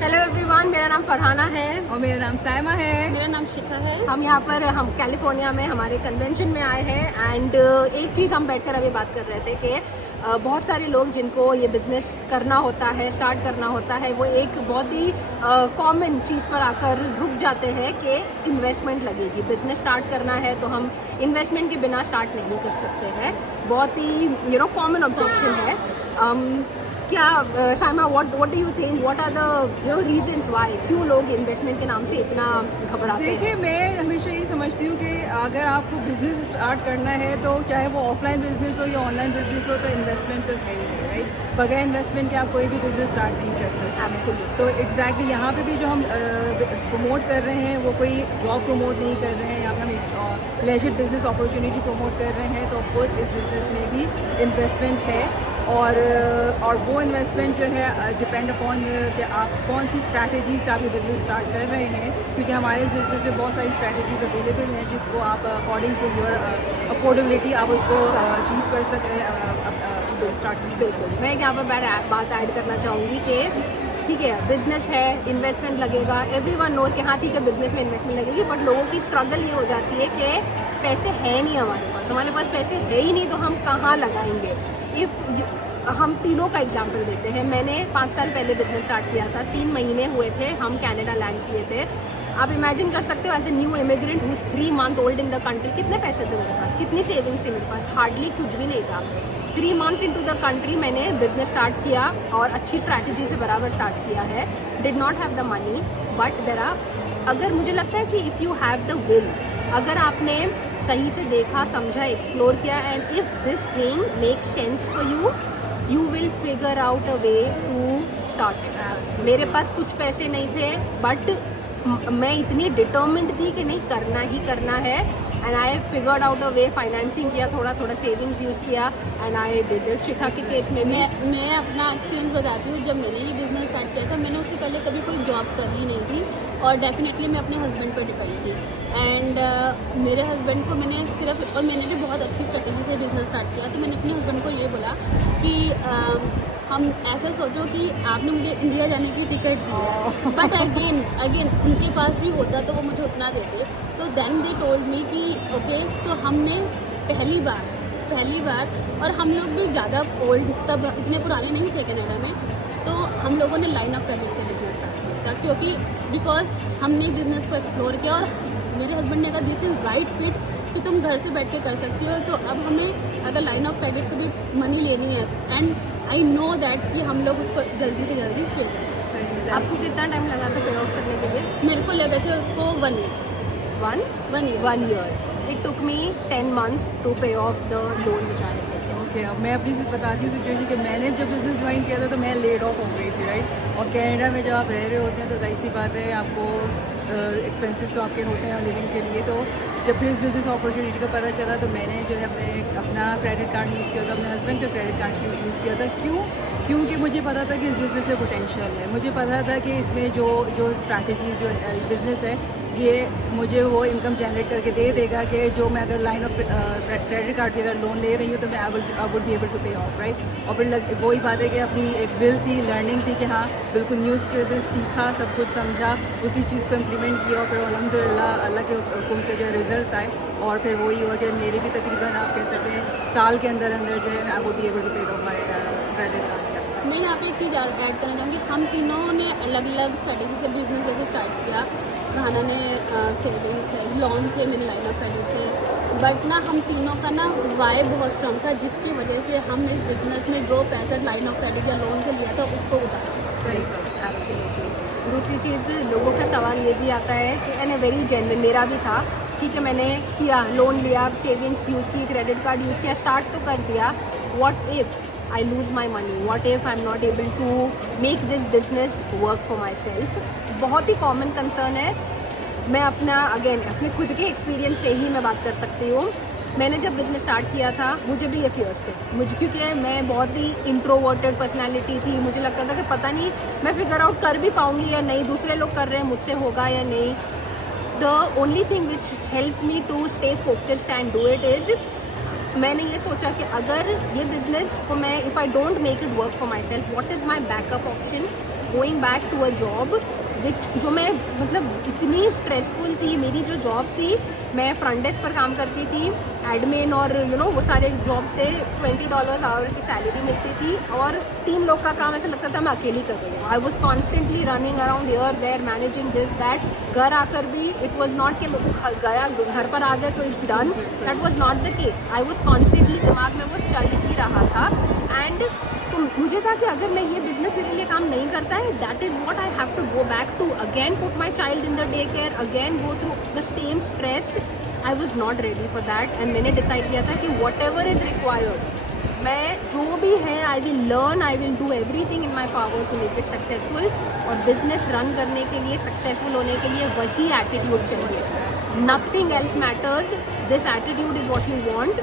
Hello everyone, मेरा नाम फरहाना है और मेरा नाम सायमा है। मेरा नाम शिखा है। हम यहाँ पर कैलिफोर्निया में हमारे कन्वेंशन में आए हैं एंड एक चीज़ हम बैठकर अभी बात कर रहे थे कि बहुत सारे लोग जिनको ये बिजनेस करना होता है, स्टार्ट करना होता है, वो एक बहुत ही कॉमन चीज़ पर आकर रुक जाते हैं कि इन्वेस्टमेंट लगेगी। बिजनेस स्टार्ट करना है तो हम इन्वेस्टमेंट के बिना स्टार्ट नहीं कर सकते हैं। बहुत ही कॉमन ऑब्जेक्शन है। क्या Saima, what do you think, what are the reasons why, क्यों लोग इन्वेस्टमेंट के नाम से इतना घबराते हैं? देखिए, मैं हमेशा ये समझती हूँ कि अगर आपको बिजनेस स्टार्ट करना है तो चाहे वो ऑफलाइन बिजनेस हो या ऑनलाइन बिजनेस हो, तो इन्वेस्टमेंट तो है ही, राइट। बगैर इन्वेस्टमेंट के आप कोई भी बिजनेस स्टार्ट नहीं कर सकते। Absolutely. तो एग्जैक्टली यहाँ पे भी जो हम प्रमोट कर रहे हैं वो कोई जॉब प्रमोट नहीं कर रहे हैं, यहाँ पे हम एक लेजर बिजनेस अपॉर्चुनिटी प्रमोट कर रहे हैं। तो ऑफकोर्स इस बिजनेस में भी इन्वेस्टमेंट है और वो इन्वेस्टमेंट जो है डिपेंड अपॉन कि आप कौन सी स्ट्रैटेजी से आप ये बिज़नेस स्टार्ट कर रहे हैं, क्योंकि हमारे बिज़नेस में बहुत सारी स्ट्रैटेजीज अवेलेबल हैं जिसको आप अकॉर्डिंग टू योर अफोर्डेबिलिटी आप उसको अचीव कर सकें स्टार्ट। बिल्कुल, मैं यहाँ पर बात ऐड करना चाहूँगी कि ठीक है, बिजनेस है, इन्वेस्टमेंट लगेगा, एवरीवन नोज कि हाँ ठीक है बिजनेस में इन्वेस्टमेंट लगेगी, बट लोगों की स्ट्रगल ये हो जाती है कि पैसे है नहीं हमारे पास पैसे है ही नहीं, तो हम कहाँ लगाएंगे। हम तीनों का एग्जाम्पल देते हैं। मैंने 5 साल पहले बिजनेस स्टार्ट किया था, 3 महीने हुए थे, हम कनाडा लैंड किए थे। आप इमेजिन कर सकते हो as a new immigrant who is 3 month old in the country, कितने पैसे थे मेरे पास, कितनी सेविंग्स थी मेरे पास, हार्डली कुछ भी नहीं था। 3 मंथ्स इनटू द कंट्री मैंने बिजनेस स्टार्ट किया और अच्छी स्ट्रैटेजी से बराबर स्टार्ट किया है। Did not have the money, but there are, अगर मुझे लगता है कि if you have the will, अगर आपने सही से देखा, समझा, एक्सप्लोर किया, and if this thing make sense for you, you will figure out a way to start it. मेरे पास कुछ पैसे नहीं थे, बट मैं इतनी डिटर्मिन्ड थी कि नहीं, करना ही करना है, and I figured out a way. Financing किया, थोड़ा थोड़ा सेविंग्स यूज़ किया, एंड आई डिड इट। शिखा के केस में मैं अपना एक्सपीरियंस बताती हूँ। जब मैंने ये बिज़नेस स्टार्ट किया था, मैंने उससे पहले कभी कोई जॉब करी नहीं थी और डेफिनेटली मैं अपने हस्बैंड पर डिपेंड थी। एंड मेरे हस्बैंड को मैंने सिर्फ, और मैंने भी बहुत अच्छी स्ट्रेटेजी से बिज़नेस स्टार्ट किया, तो मैंने अपने हस्बैंड को ये बोला कि हम ऐसा सोचो कि आपने मुझे इंडिया जाने की टिकट दी है, बट अगेन उनके पास भी होता तो वो मुझे उतना देते। तो देन दे टोल्ड मी कि ओके, सो हमने पहली बार, और हम लोग भी ज़्यादा ओल्ड, तब इतने पुराने नहीं थे कनाडा में, तो हम लोगों ने लाइन ऑफ क्रेडिट से बिजनेस स्टार्ट किया था, क्योंकि बिकॉज हमने बिज़नेस को एक्सप्लोर किया और मेरे हस्बैंड ने कहा दिस इज़ राइट फिट कि तुम घर से बैठ के कर सकती हो। तो अब हमें अगर लाइन ऑफ क्रेडिट से भी मनी लेनी है, एंड आई नो दैट कि हम लोग उसको जल्दी से जल्दी पे कर सकते हैं। आपको कितना टाइम लगा था पे ऑफ करने के लिए? मेरे को लगे थे उसको 1 year. It took me 10 months to pay off the loan which I had taken. Okay, अब मैं अपनी बताती हूँ सिचुएशन कि मैंने जब बिज़नेस ज्वाइन किया था तो मैं लेड ऑफ हो गई थी, राइट। और कनाडा में जब आप रह रहे होते हैं तो जाहिर सी बात है आपको एक्सपेंसेस तो आपके होते हैं लिविंग के लिए। तो जब फिर इस बिज़नेस अपॉर्चुनिटी का पता चला तो मैंने जो है अपना क्रेडिट कार्ड यूज़ किया था, अपने हस्बैंड का क्रेडिट कार्ड यूज़ किया था। क्योंकि मुझे पता था कि इस बिज़नेस में पोटेंशियल है। मुझे पता था कि इसमें जो स्ट्रैटेजीज, जो बिज़नेस है, ये मुझे वो इनकम जनरेट करके दे देगा कि जो मैं अगर लाइन ऑफ क्रेडिट कार्ड पे अगर लोन ले रही हूँ तो मैं I would be able to pay off, right. और फिर वही बात है कि अपनी एक विल थी, लर्निंग थी कि हाँ बिल्कुल न्यू स्किल्स से सीखा, सब कुछ समझा, उसी चीज़ को इम्प्लीमेंट किया और फिर अल्हम्दुलिल्लाह अल्लाह के हुक्म से जो रिजल्ट्स आए। और फिर वही हुआ कि मेरे भी तकरीबन आप कह सकते हैं साल के अंदर जो है I would be able to pay off my credit card. मैं यहाँ पे एक चीज़ ऐड करना चाहूँगी। हम तीनों ने अलग अलग स्ट्रेटेजी से बिजनेस जैसे स्टार्ट किया। फरहाना ने सेविंग से, लोन से, मैंने लाइन ऑफ क्रेडिट से, बट ना हम तीनों का ना वाई बहुत स्ट्रॉन्ग था, जिसकी वजह से हम इस बिज़नेस में जो पैसा लाइन ऑफ क्रेडिट या लोन से लिया था उसको उतारा। सही बात, एब्सोल्युटली। दूसरी चीज़, लोगों का सवाल ये भी आता है कि एंड वेरी जेन्युइन, मेरा भी था, ठीक है मैंने किया, लोन लिया, सेविंग्स यूज़ की, क्रेडिट कार्ड यूज़ किया, स्टार्ट तो कर दिया, what if I lose my money? What if I'm not able to make this business work for myself? बहुत ही कॉमन कंसर्न है। मैं अपने खुद के एक्सपीरियंस से ही मैं बात कर सकती हूँ। मैंने जब बिज़नेस स्टार्ट किया था मुझे भी ये फियर्स थे, क्योंकि मैं बहुत ही इंट्रोवर्टेड पर्सनालिटी थी। मुझे लगता था कि पता नहीं मैं फिगर आउट कर भी पाऊँगी या नहीं, दूसरे लोग कर रहे हैं, मुझसे होगा या नहीं। The only thing which help me to stay focused and do it is, मैंने ये सोचा कि अगर ये बिज़नेस को मैं, if I don't make it work for myself, what is my backup option? Going back to a job जो मैं मतलब इतनी स्ट्रेसफुल थी। मेरी जो जॉब थी, मैं फ्रंट डेस्क पर काम करती थी, एडमिन और वो सारे जॉब्स थे। $20 आवर की सैलरी मिलती थी और 3 लोग का काम ऐसा लगता था मैं अकेली कर रही हूँ। I was constantly running around here there managing this that. घर आकर भी इट वॉज नॉट कि गया घर पर आ गया तो it's done, that was not the case. I was constantly, दिमाग में वो चल ही रहा था। एंड तो मुझे था कि अगर मैं ये बिजनेस मेरे लिए काम नहीं करता है, that is what I have to go back to again, put my child in the daycare, again go through the same stress. I was not ready for that and मैंने decide किया था कि what ever is required, मैं जो भी है I will learn, I will do everything in my power to make it successful. और business run करने के लिए, सक्सेसफुल होने के लिए वही एटीट्यूड चाहिए, nothing else matters. This attitude is what you want.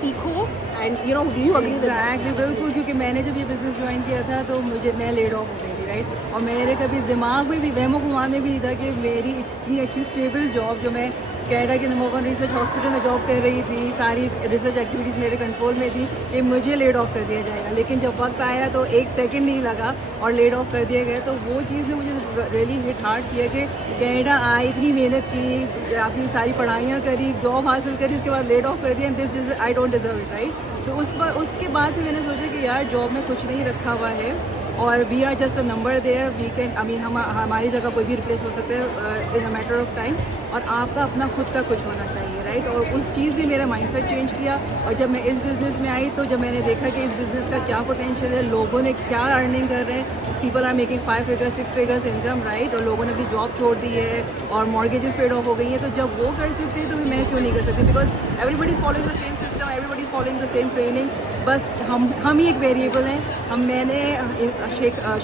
सीखो and you agree with that? बिल्कुल, क्योंकि मैंने जब ये बिज़नेस ज्वाइन किया था तो मैं लेड ऑफ हो गई थी, राइट। और मेरे कभी दिमाग में भी, वहमो गुमान में भी नहीं था कि मेरी इतनी अच्छी स्टेबल जॉब, जो मैं कनाडा के नंबर 1 रिसर्च हॉस्पिटल में जॉब कर रही थी, सारी रिसर्च एक्टिविटीज़ मेरे कंट्रोल में थी, कि मुझे लेड ऑफ कर दिया जाएगा। लेकिन जब वक्त आया तो 1 सेकंड नहीं लगा और लेड ऑफ कर दिया गया। तो वो चीज़ ने मुझे रियली हिट हार्ड किया कि कनाडा आई, इतनी मेहनत की, अपनी सारी पढ़ाइयाँ करी, जॉब हासिल करी, उसके बाद लेड ऑफ कर दिया, and this I don't deserve it, right. तो उसके बाद फिर मैंने सोचा कि यार जॉब में कुछ नहीं रखा हुआ है और we are just a number there, we can, I mean हमारी जगह कोई भी रिप्लेस हो सकता है in a matter of time, और आपका अपना खुद का कुछ होना चाहिए, राइट। और उस चीज़ ने मेरा माइंडसेट चेंज किया। और जब मैं इस बिज़नेस में आई तो जब मैंने देखा कि इस बिज़नेस का क्या पोटेंशियल है, लोगों ने क्या अर्निंग कर रहे हैं, people are making 5 figures 6 figures income, right. और लोगों ने अपनी जॉब छोड़ दी है और मॉर्गेजेस पेड ऑफ हो गई हैं, तो जब वो कर सकते हैं तो मैं क्यों नहीं कर सकती? Because everybody is following the same system, everybody is following the same training. बस हम ही एक वेरिएबल हैं। मैंने,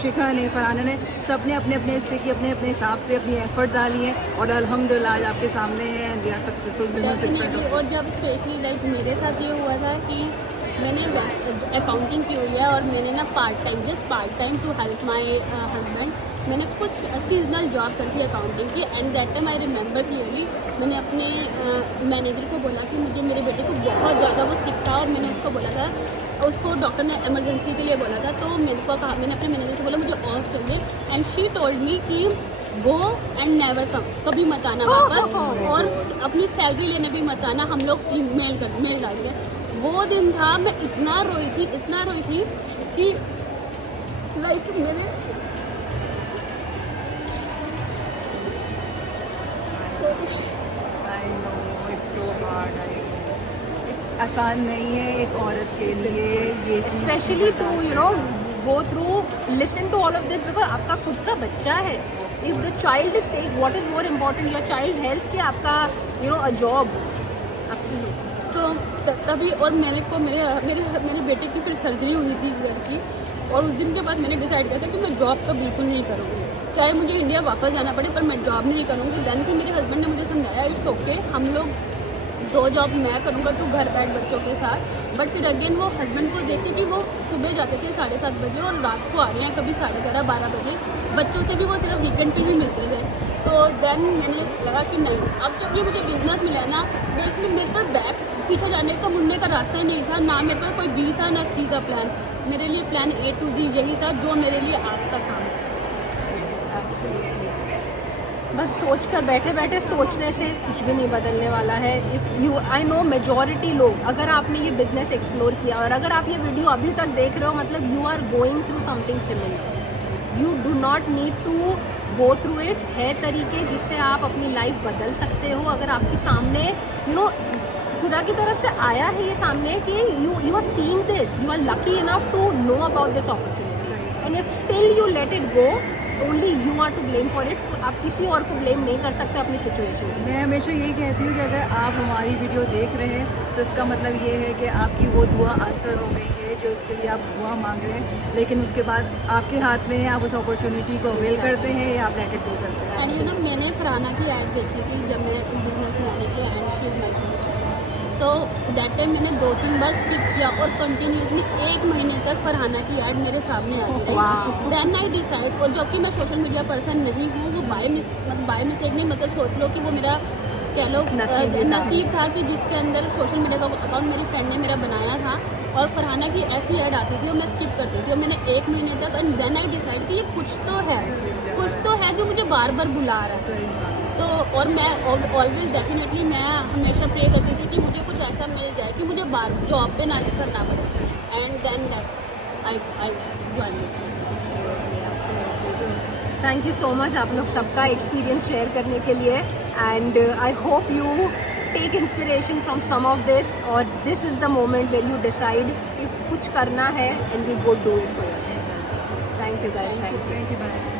शिखा ने, फरहाना ने, सब ने अपने अपने हिस्से की, अपने अपने हिसाब से अपनी एफर्ट डाली है और अल्हम्दुलिल्लाह आज आपके सामने है and we are successful. Definitely. और जब स्पेशली लाइक मेरे साथ ये हुआ था कि मैंने अकाउंटिंग की हुई है और मैंने ना just part time to help my husband, मैंने कुछ सीजनल जॉब कर थी अकाउंटिंग की। And that time I remember clearly, मैंने अपने मैनेजर को बोला कि मुझे, मेरे बेटे को बहुत ज़्यादा वो सिक था और मैंने उसको बोला था, उसको डॉक्टर ने इमरजेंसी के लिए बोला था, तो मैंने अपने मैनेजर से बोला मुझे ऑफ चाहिए। एंड शी टोल्ड मी कि गो एंड नेवर कम, कभी मत आना वापस, और अपनी सैलरी लेने भी मत आना, हम लोग मेल डालेंगे। वो दिन था, मैं इतना रोई थी कि लाइक मैंने I know it's so hard, आसान नहीं है एक औरत के लिए ये, specially to go through, listen to all of this, because आपका खुद का बच्चा है। If the child is sick, what is more important, your child health के आपका अ जॉब। एब्सोल्युटली। तो तभी, और मेरे बेटे की फिर सर्जरी हुई थी घर की, और उस दिन के बाद मैंने डिसाइड किया था कि मैं जॉब तो बिल्कुल नहीं करूँगी, चाहे मुझे इंडिया वापस जाना पड़े, पर मैं जॉब नहीं करूँगी। देन फिर मेरे हस्बैंड ने मुझे समझाया इट्स ओके, हम लोग 2 जॉब मैं करूँगा, तो घर बैठ बच्चों के साथ। बट फिर अगेन वो हस्बैंड को देखे कि वो सुबह जाते थे 7:30 बजे और रात को आ रहे हैं कभी 11:30 12 बजे, बच्चों से भी वो सिर्फ वीकेंड पे ही मिलते थे। तो देन मैंने लगा कि नहीं, अब जब ये मुझे बिजनेस मिला ना, मैं इसमें, मेरे पास बैक पीछे जाने का, मुड़ने का रास्ता ही नहीं था, ना मेरे पास कोई बी था ना सी का प्लान। मेरे लिए प्लान A to Z यही था जो मेरे लिए आज तक काम है। बस सोच कर बैठे सोचने से कुछ भी नहीं बदलने वाला है। If you, I know majority लोग, अगर आपने ये बिजनेस एक्सप्लोर किया और अगर आप ये वीडियो अभी तक देख रहे हो, मतलब you are going through something similar. You do not need to go through it. है तरीके जिससे आप अपनी लाइफ बदल सकते हो। अगर आपके सामने खुदा की तरफ से आया है ये सामने कि you are seeing this, you are lucky enough to know about this opportunity, and if still you let it go, only you are to blame for it. आप किसी और को ब्लेम नहीं कर सकते अपनी सिचुएशन में। मैं हमेशा यही कहती हूँ कि अगर आप हमारी वीडियो देख रहे हैं तो इसका मतलब ये है कि आपकी वो दुआ आंसर हो गई है जो इसके लिए आप दुआ मांग रहे हैं, लेकिन उसके बाद आपके हाथ में है, आप उस अपॉर्चुनिटी को अवेल करते हैं या आप लेट इट गो करते हैं। एंड मैंने फरहाना की ऐड देखी थी जब मैं इस बिजनेस में आने के लिए, and she is my coach. So that time मैंने 2-3 बार स्किप किया और कंटिन्यूसली 1 महीने तक फरहाना की ऐड मेरे सामने आती रही। देन आई डिसाइड, और जबकि मैं सोशल मीडिया पर्सन नहीं हूँ, वो बाय मिस्टेक नहीं, मतलब सोच लो कि वो मेरा कह लो नसीब ही था। नसीब था कि जिसके अंदर सोशल मीडिया का अकाउंट मेरी फ्रेंड ने मेरा बनाया था और फरहाना की ऐसी ऐड आती थी और मैं स्किप करती थी और मैंने 1 महीने तक एंड देन आई डिसाइड कि ये कुछ तो है जो मुझे बार बार बुला रहा है। तो और मैं ऑलवेज डेफिनेटली मैं हमेशा प्रे करती थी कि मुझे कुछ ऐसा मिल जाए कि मुझे बार जॉब पे ना करना पड़े and then that I join this business. Thank you so much आप लोग सबका एक्सपीरियंस शेयर करने के लिए and I hope you take inspiration from some of this और this is the moment where you decide कि कुछ करना है and you go do it for yourself. Thank you guys, thank you. Thank you, bye.